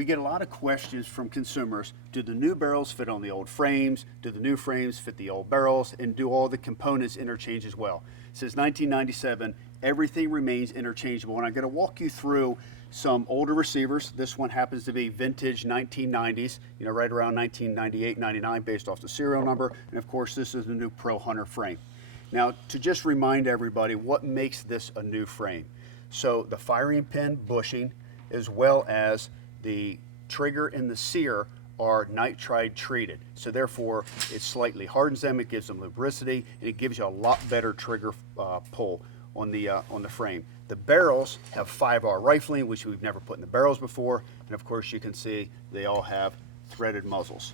We get a lot of questions from consumers. Do the new barrels fit on the old frames? Do the new frames fit the old barrels? And do all the components interchange as well? Since 1997, everything remains interchangeable. And I'm going to walk you through some older receivers. This one happens to be vintage 1990s, right around 1998, 99 based off the serial number. And of course, this is the new Pro Hunter frame. Now, to just remind everybody what makes this a new frame. So the firing pin bushing, as well as the trigger and the sear are nitride treated. So therefore, it slightly hardens them, it gives them lubricity, and it gives you a lot better trigger pull on the frame. The barrels have 5R rifling, which we've never put in the barrels before. And of course, you can see they all have threaded muzzles.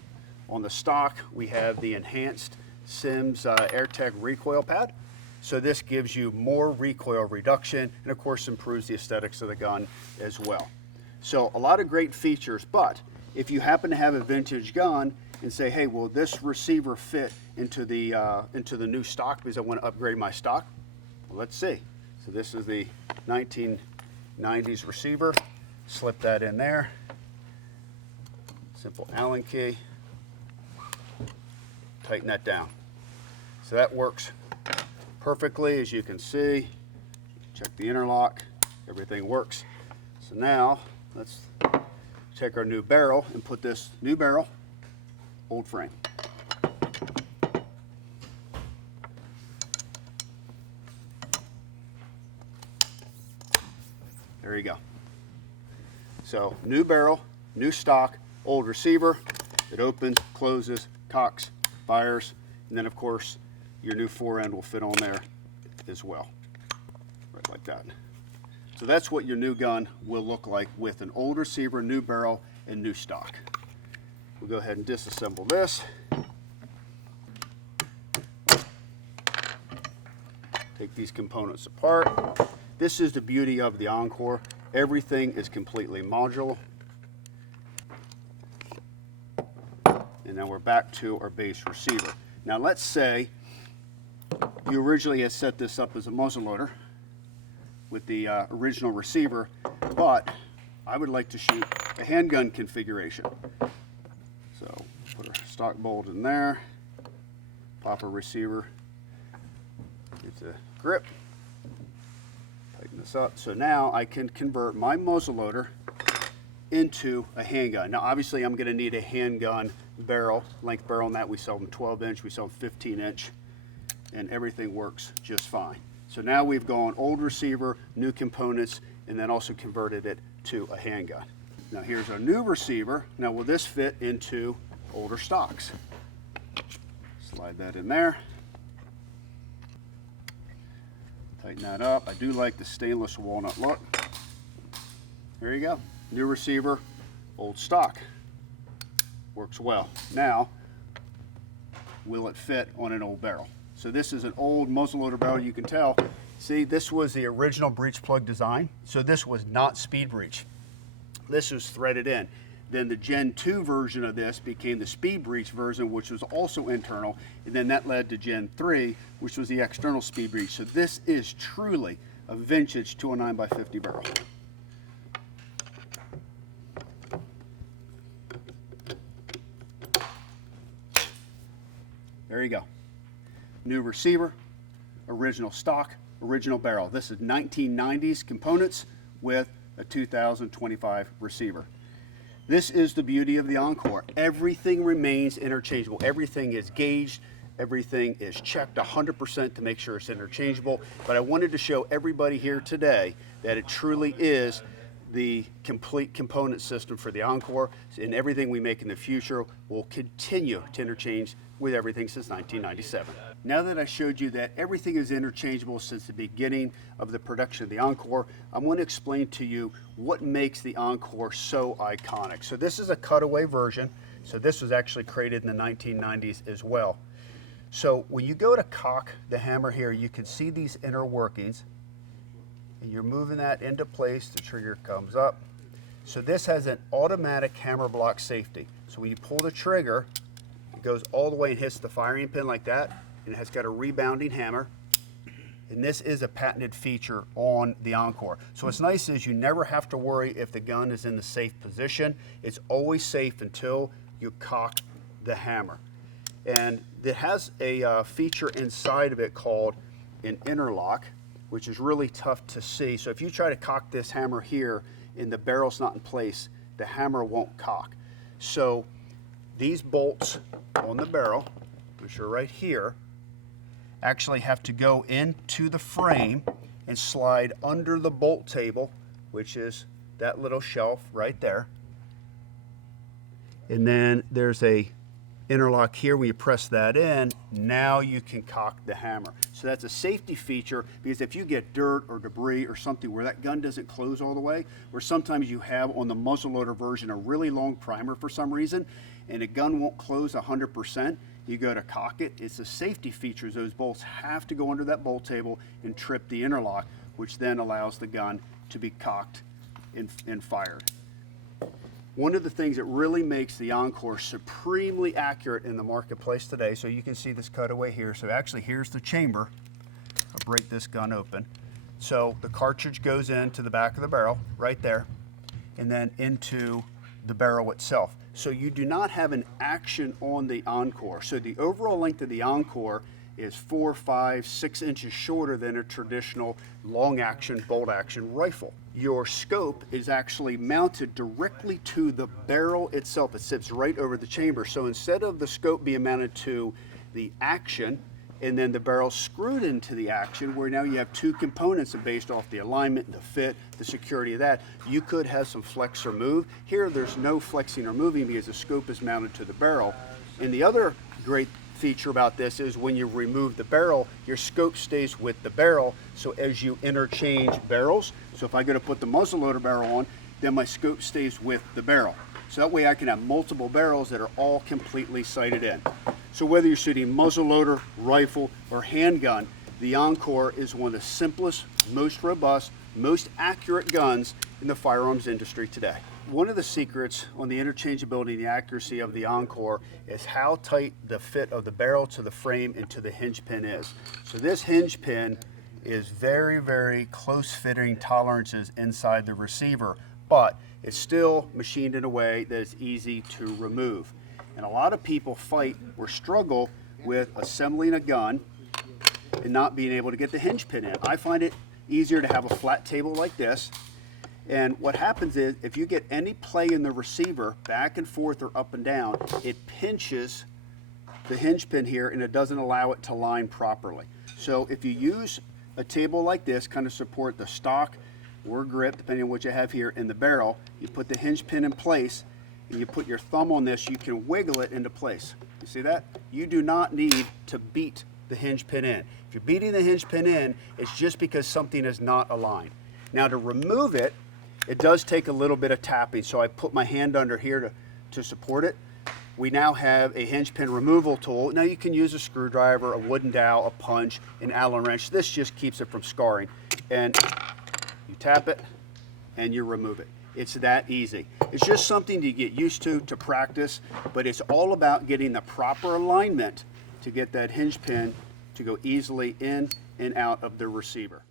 On the stock, we have the enhanced Sims AirTech recoil pad. So this gives you more recoil reduction and of course improves the aesthetics of the gun as well. So a lot of great features, but if you happen to have a vintage gun and say, hey, will this receiver fit into the new stock because I want to upgrade my stock? Well, let's see. So this is the 1990s receiver. Slip that in there. Simple Allen key. Tighten that down. So that works perfectly, as you can see. Check the interlock, everything works. So now, let's take our new barrel and put this new barrel, old frame. There you go. So new barrel, new stock, old receiver. It opens, closes, cocks, fires, and then of course your new fore end will fit on there as well, right like that. So that's what your new gun will look like with an old receiver, new barrel, and new stock. We'll go ahead and disassemble this. Take these components apart. This is the beauty of the Encore. Everything is completely modular. And then we're back to our base receiver. Now let's say you originally had set this up as a muzzle loader with the original receiver, but I would like to shoot a handgun configuration. So put our stock bolt in there, pop a receiver, get the grip, tighten this up. So now I can convert my muzzle loader into a handgun. Now obviously I'm going to need a handgun barrel, length barrel, and that we sell them 12-inch, we sell them 15-inch, and everything works just fine. So now we've gone old receiver, new components, and then also converted it to a handgun. Now here's our new receiver. Now will this fit into older stocks? Slide that in there. Tighten that up. I do like the stainless walnut look. There you go. New receiver, old stock. Works well. Now, will it fit on an old barrel? So this is an old muzzleloader barrel, you can tell. See, this was the original breech plug design. So this was not speed breech. This was threaded in. Then the Gen 2 version of this became the speed breech version, which was also internal. And then that led to Gen 3, which was the external speed breech. So this is truly a vintage 209x50 barrel. There you go. New receiver, original stock, original barrel. This is 1990s components with a 2025 receiver. This is the beauty of the Encore. Everything remains interchangeable. Everything is gauged. Everything is checked 100% to make sure it's interchangeable. But I wanted to show everybody here today that it truly is the complete component system for the Encore, and everything we make in the future will continue to interchange with everything since 1997. Now that I showed you that everything is interchangeable since the beginning of the production of the Encore, I'm going to explain to you what makes the Encore so iconic. So this is a cutaway version. So this was actually created in the 1990s as well. So when you go to cock the hammer here, you can see these inner workings. And you're moving that into place, the trigger comes up. So this has an automatic hammer block safety. So when you pull the trigger, it goes all the way and hits the firing pin like that, and it has got a rebounding hammer. And this is a patented feature on the Encore. So what's nice is you never have to worry if the gun is in the safe position. It's always safe until you cock the hammer. And it has a feature inside of it called an interlock, which is really tough to see. So if you try to cock this hammer here and the barrel's not in place, the hammer won't cock. So these bolts on the barrel, which are right here, actually have to go into the frame and slide under the bolt table, which is that little shelf right there. And then there's a interlock here. When you press that in, now you can cock the hammer. So that's a safety feature, because if you get dirt or debris or something where that gun doesn't close all the way, or sometimes you have on the muzzleloader version a really long primer for some reason, and a gun won't close 100%, you go to cock it. It's a safety feature. Those bolts have to go under that bolt table and trip the interlock, which then allows the gun to be cocked and fired. One of the things that really makes the Encore supremely accurate in the marketplace today, so you can see this cutaway here. So actually here's the chamber. I'll break this gun open. So the cartridge goes into the back of the barrel right there, and then into the barrel itself. So you do not have an action on the Encore. So the overall length of the Encore is 4, 5, 6 inches shorter than a traditional long action, bolt action rifle. Your scope is actually mounted directly to the barrel itself. It sits right over the chamber. So instead of the scope being mounted to the action and then the barrel screwed into the action, where now you have two components based off the alignment, the fit, the security of that, you could have some flex or move. Here there's no flexing or moving because the scope is mounted to the barrel. And the other great feature about this is when you remove the barrel, your scope stays with the barrel. So as you interchange barrels, so if I go to put the muzzleloader barrel on, then my scope stays with the barrel. So that way I can have multiple barrels that are all completely sighted in. So whether you're shooting muzzleloader, rifle, or handgun, the Encore is one of the simplest, most robust, most accurate guns in the firearms industry today. One of the secrets on the interchangeability and the accuracy of the Encore is how tight the fit of the barrel to the frame and to the hinge pin is. So this hinge pin is very, very close fitting tolerances inside the receiver, but it's still machined in a way that is easy to remove. And a lot of people fight or struggle with assembling a gun and not being able to get the hinge pin in. I find it easier to have a flat table like this. And what happens is, if you get any play in the receiver, back and forth or up and down, it pinches the hinge pin here and it doesn't allow it to line properly. So if you use a table like this, kind of support the stock or grip, depending on what you have here in the barrel, you put the hinge pin in place and you put your thumb on this, you can wiggle it into place. You see that? You do not need to beat the hinge pin in. If you're beating the hinge pin in, it's just because something is not aligned. Now to remove it, it does take a little bit of tapping, so I put my hand under here to support it. We now have a hinge pin removal tool. Now you can use a screwdriver, a wooden dowel, a punch, an Allen wrench. This just keeps it from scarring. And you tap it and you remove it. It's that easy. It's just something to get used to practice, but it's all about getting the proper alignment to get that hinge pin to go easily in and out of the receiver.